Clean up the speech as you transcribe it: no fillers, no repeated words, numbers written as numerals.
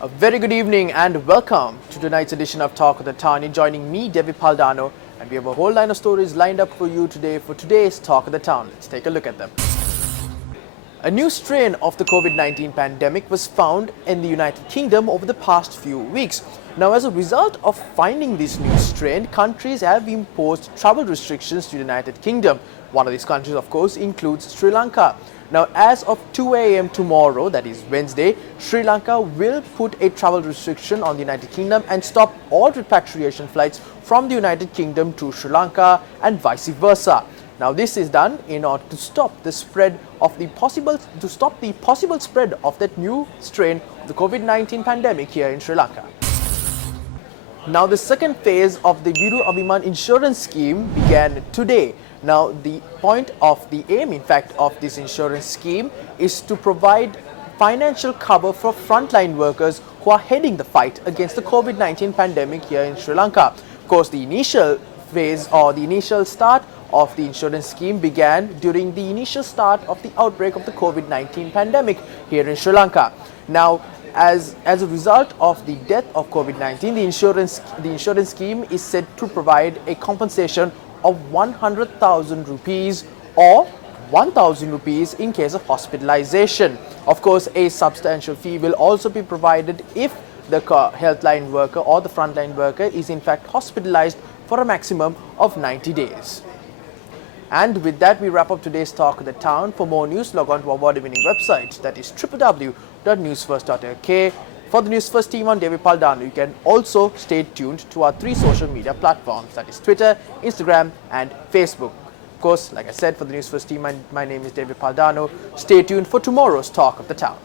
A very good evening and welcome to tonight's edition of Talk of the Town. You're joining me, Devi Paldano, and we have a whole line of stories lined up for you today for today's Talk of the Town. Let's take a look at them. A new strain of the COVID-19 pandemic was found in the United Kingdom over the past few weeks. Now, as a result of finding this new strain, countries have imposed travel restrictions to the United Kingdom. One of these countries, of course, includes Sri Lanka. Now, as of 2 a.m. tomorrow, that is Wednesday, Sri Lanka will put a travel restriction on the United Kingdom and stop all repatriation flights from the United Kingdom to Sri Lanka and vice versa. Now, this is done in order to stop the spread of the possible spread of that new strain of the COVID-19 pandemic here in Sri Lanka. Now, the second phase of the Viru Abhiman insurance scheme began today. Now, the aim, in fact, of this insurance scheme is to provide financial cover for frontline workers who are heading the fight against the COVID-19 pandemic here in Sri Lanka. Of course, the initial phase or the initial start of the insurance scheme began during the initial start of the outbreak of the COVID-19 pandemic here in Sri Lanka. Now, as a result of the death of COVID-19, the insurance scheme is said to provide a compensation of 100,000 rupees or 1,000 rupees in case of hospitalization. Of course, a substantial fee will also be provided if the healthline worker or the frontline worker is in fact hospitalized for a maximum of 90 days. And with that, we wrap up today's Talk of the Town. For more news, log on to our award-winning website, that is www.newsfirst.lk. For the Newsfirst team, on Devi Paldano, you can also stay tuned to our 3 social media platforms, that is Twitter, Instagram and Facebook. Of course, like I said, for the Newsfirst team, my name is Devi Paldano. Stay tuned for tomorrow's Talk of the Town.